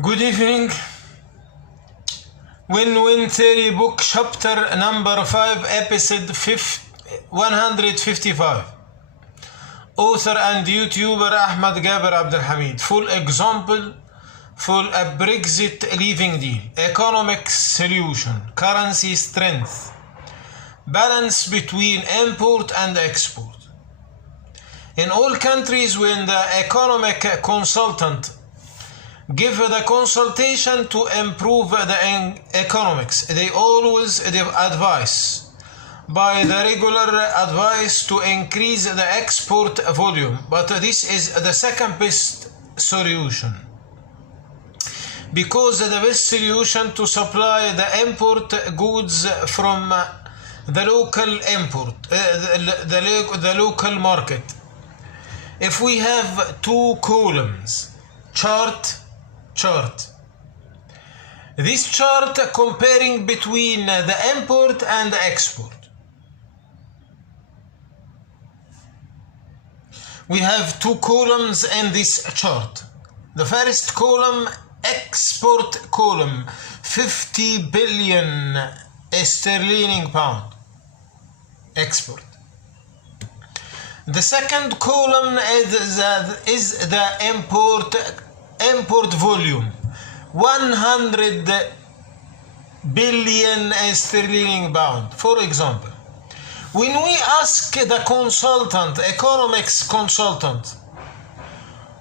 Good evening. Win-Win Theory Book Chapter number 5 Episode 155. Author and YouTuber Ahmed Gaber Abdelhamid. Full example for a Brexit leaving deal. Economic solution. Currency strength. Balance between import and export. In all countries, when the economic consultant give the consultation to improve the economics, they always give advice by the regular advice to increase the export volume, but this is the second best solution, because the best solution to supply the import goods from the local the local market. If we have two columns, chart. This chart comparing between the import and the export. We have two columns in this chart. The first column, export column, 50 billion sterling pound export. The second column is the import volume, 100 billion sterling pound. For example, when we ask the consultant, economics consultant,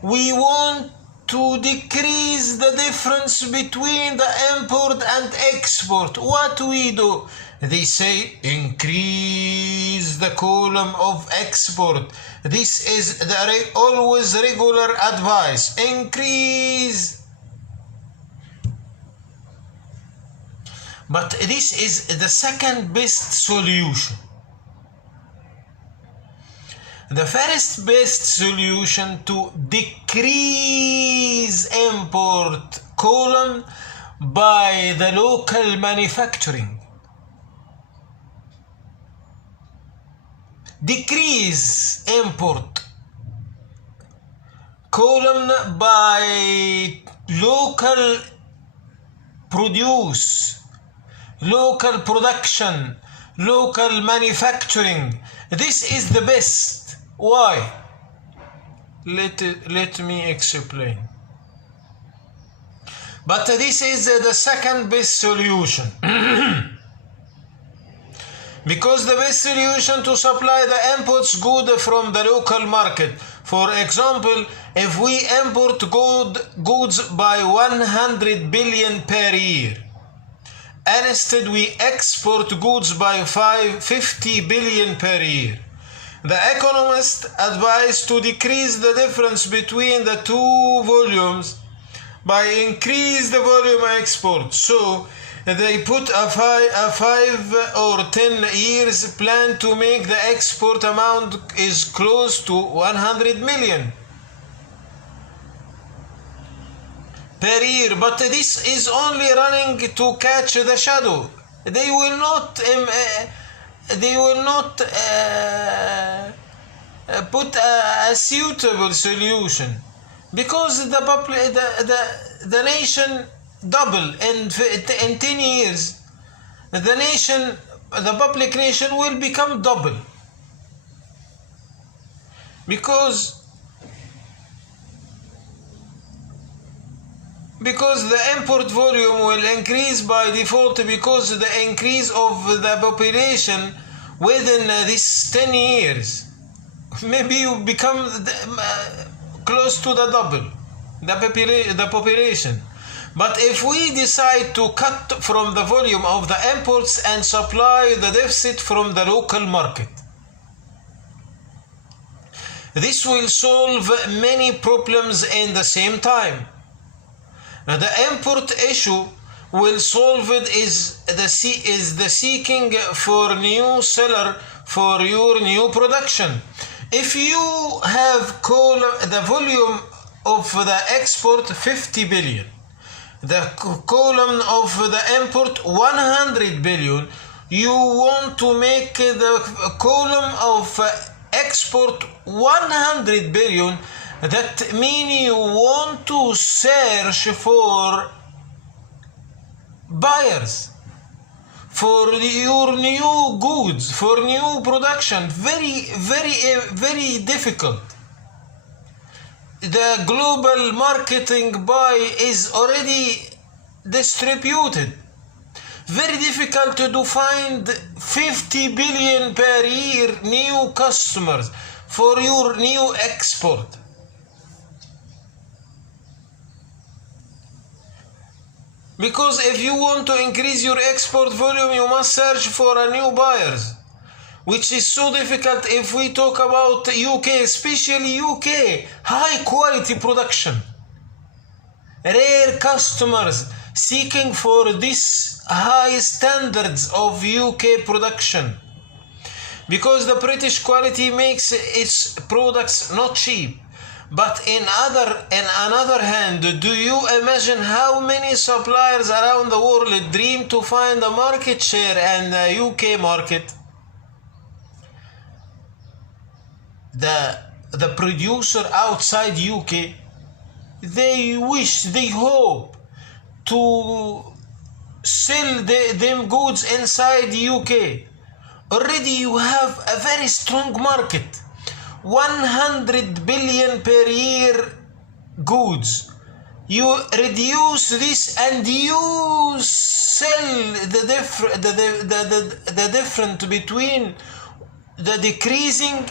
we want to decrease the difference between the import and export, what we do? They say increase the column of export. This is the always regular advice. Increase. But this is the second best solution. The first best solution to decrease import column by the local manufacturing. Decrease import column by local produce, local production, local manufacturing. This is the best. Why? Let me explain. But this is the second best solution. Because the best solution to supply the imports good from the local market. For example, if we import goods by 100 billion per year, and instead we export goods by 50 billion per year, the economists advise to decrease the difference between the two volumes by increase the volume export. So they put a 5 or 10 years plan to make the export amount is close to 100 million per year. But this is only running to catch the shadow. They will not put a suitable solution, because the nation double in 10 years. The public nation will become double, because the import volume will increase by default, because the increase of the population within these 10 years maybe will become close to the double the population. But if we decide to cut from the volume of the imports and supply the deficit from the local market, this will solve many problems in the same time. Now, the import issue will solve it is the seeking for new seller for your new production. If you have the volume of the export 50 billion, the column of the import 100 billion, you want to make the column of export 100 billion, That means you want to search for buyers for your new goods, for new production. Very difficult. The global marketing buy is already distributed. Very difficult to find 50 billion per year new customers for your new export. Because if you want to increase your export volume, you must search for a new buyers, which is so difficult if we talk about UK, especially UK, high quality production. Rare customers seeking for this high standards of UK production. Because the British quality makes its products not cheap. But in another hand, do you imagine how many suppliers around the world dream to find a market share in the UK market? The producer outside UK, they wish, they hope to sell them goods inside UK. Already you have a very strong market. 100 billion per year goods. You reduce this and you sell the difference between the decreasing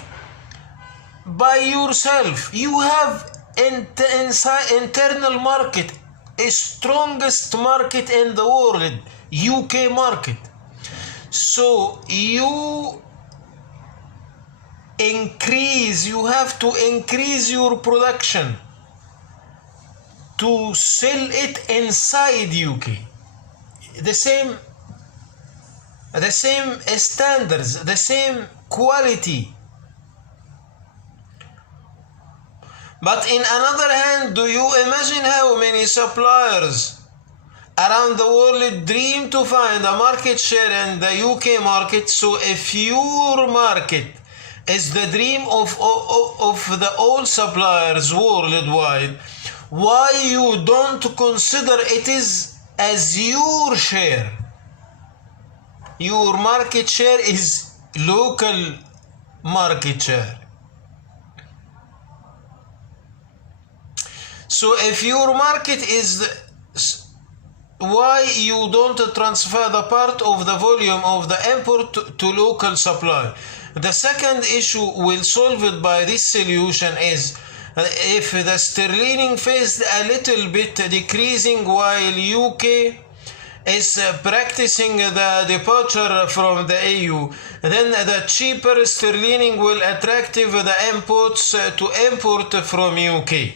by yourself. You have internal market, a strongest market in the world, UK market. So you have to increase your production to sell it inside UK. The same standards, the same quality. But in another hand, do you imagine how many suppliers around the world dream to find a market share in the UK market? So if your market is the dream of the all suppliers worldwide, why you don't consider it is as your share? Your market share is local market share. So if your market is why you don't transfer the part of the volume of the import to local supply? The second issue will solve it by this solution is if the sterling faced a little bit decreasing while UK is practicing the departure from the EU, then the cheaper sterling will attract the imports to import from UK.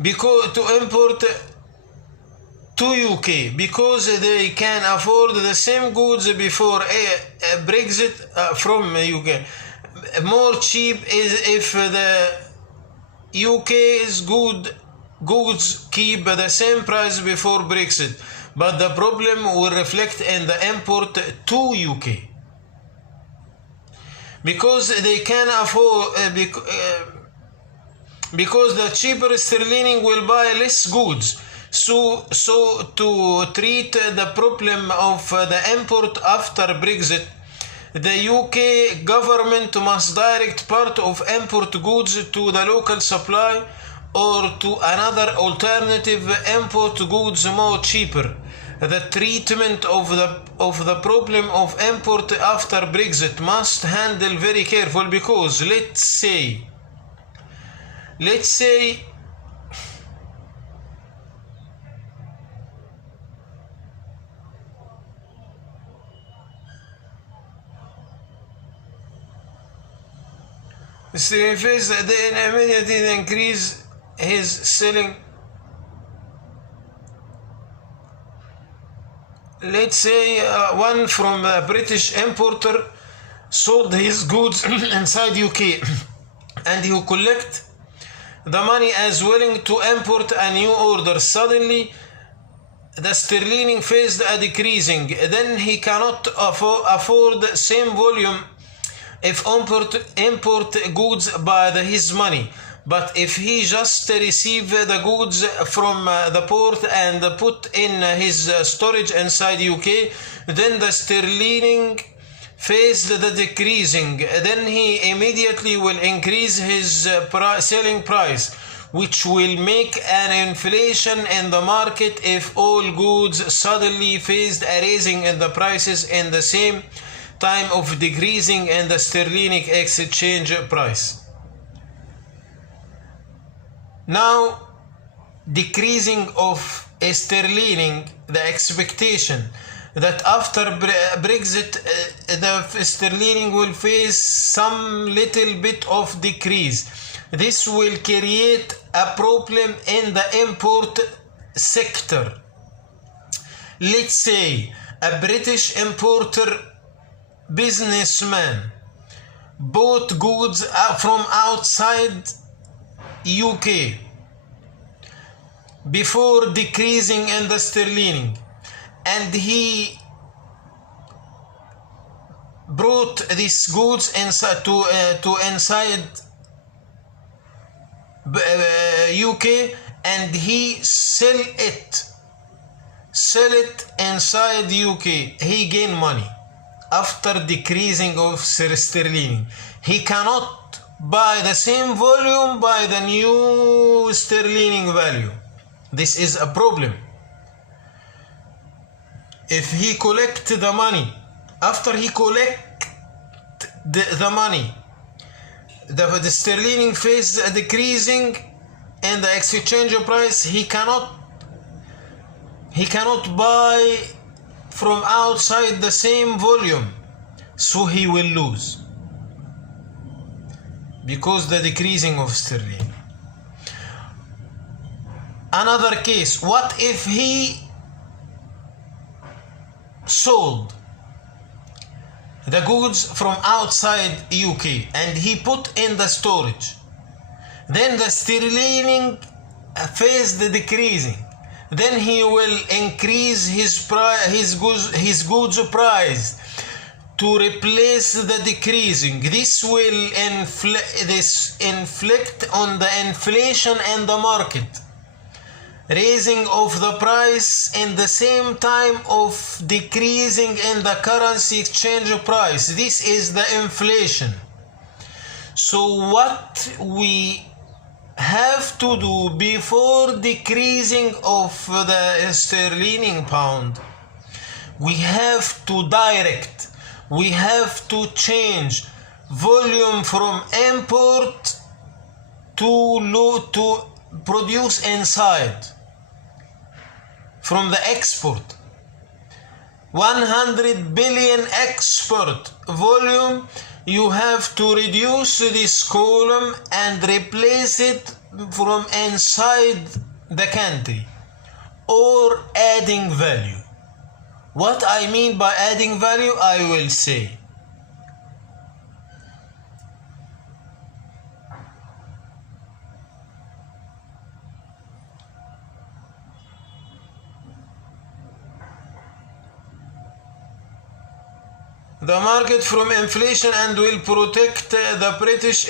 Because to import to UK, because they can afford the same goods before a Brexit from UK. More cheap is if the UK's goods keep the same price before Brexit, but the problem will reflect in the import to UK. Because they can afford because the cheaper sterling will buy less goods. So to treat the problem of the import after Brexit, the UK government must direct part of import goods to the local supply or to another alternative import goods more cheaper. The treatment of the problem of import after Brexit must handle very careful, because let's say Mr. Face then immediately increase his selling. Let's say one from a British importer sold his goods inside UK and he collect the money as willing to import a new order. Suddenly the sterling faced a decreasing, then he cannot afford same volume if import goods by his money. But if he just receive the goods from the port and put in his storage inside UK, then the sterling faced the decreasing. Then he immediately will increase his selling price, which will make an inflation in the market if all goods suddenly faced a raising in the prices in the same time of decreasing in the sterling exchange price. Now, decreasing of sterling, the expectation that after Brexit the sterling will face some little bit of decrease. This will create a problem in the import sector. Let's say a British importer businessman bought goods from outside UK before decreasing in the sterling, and he brought these goods inside to inside UK, and he sell it inside UK. He gain money after decreasing of sterling. He cannot buy the same volume by the new sterling value. This is a problem. If he collect the money, after he collect the money, the sterling face decreasing and the exchange price, he cannot buy from outside the same volume, so he will lose because the decreasing of sterling. Another case, what if he sold the goods from outside UK and he put in the storage, then the sterling faced the decreasing, then he will increase his goods price to replace the decreasing. This will inflict on the inflation in the market, raising of the price in the same time of decreasing in the currency exchange price. This is the inflation. So what we have to do before decreasing of the sterling pound, we have to change volume from import to produce inside, from the export. 100 billion export volume, you have to reduce this column and replace it from inside the country, or adding value. What I mean by adding value, I will say. The market from inflation and will protect the British,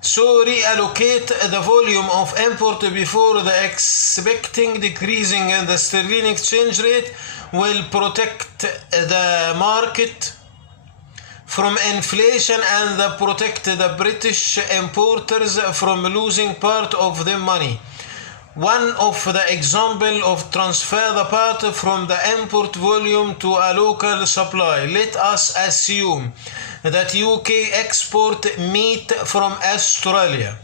so reallocate the volume of import before the expecting decreasing in the sterling exchange rate will protect the market from inflation and protect the British importers from losing part of their money. One of the example of transfer the part from the import volume to a local supply. Let us assume that UK export meat from Australia,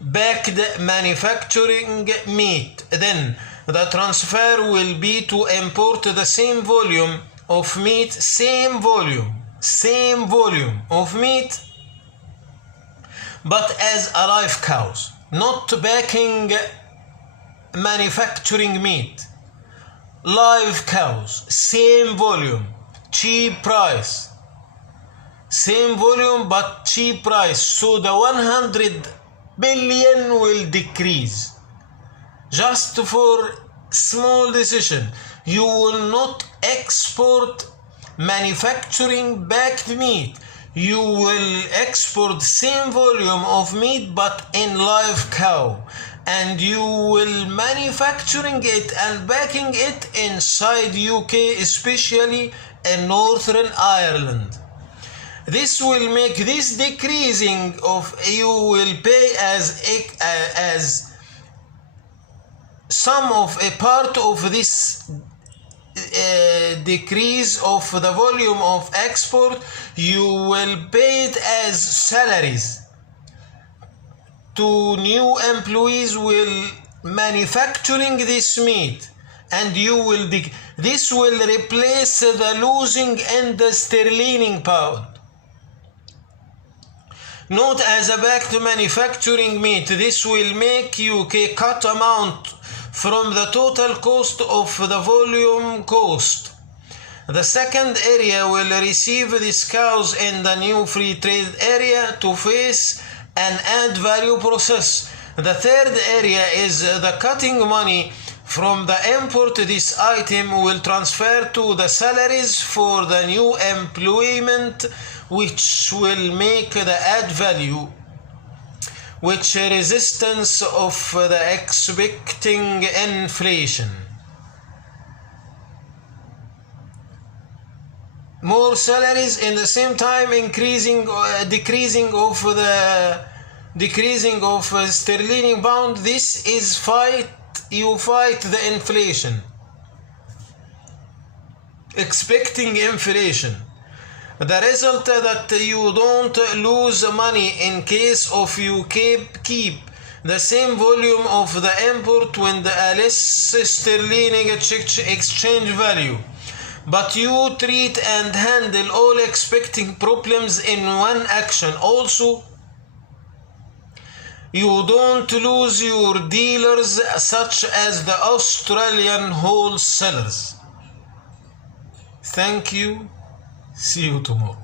backed manufacturing meat. Then the transfer will be to import the same volume of meat, same volume of meat, but as a live cows, not backing manufacturing meat. Live cows, same volume, cheap price. Same volume but cheap price. So the 100 billion will decrease. Just for small decision, you will not export manufacturing backed meat. you will export same volume of meat but in live cow, and you will manufacturing it and packing it inside UK, especially in Northern Ireland. This will make this decreasing of you will pay as some of a part of this decrease of the volume of export. You will pay it as salaries to new employees will manufacturing this meat, and you will this will replace the losing in the sterling pound. Note, as a back to manufacturing meat, this will make UK cut amount from the total cost of the volume cost. The second area will receive these cows in the new free trade area to face an add value process. The third area is the cutting money from the import. This item will transfer to the salaries for the new employment, which will make the add value, which resistance of the expecting inflation. More salaries in the same time decreasing of sterling pound. This is you fight the inflation, expecting inflation. The result that you don't lose money in case of you keep the same volume of the import when the less sterling exchange value, but you treat and handle all expecting problems in one action. Also, you don't lose your dealers such as the Australian wholesalers. Thank you. See you tomorrow.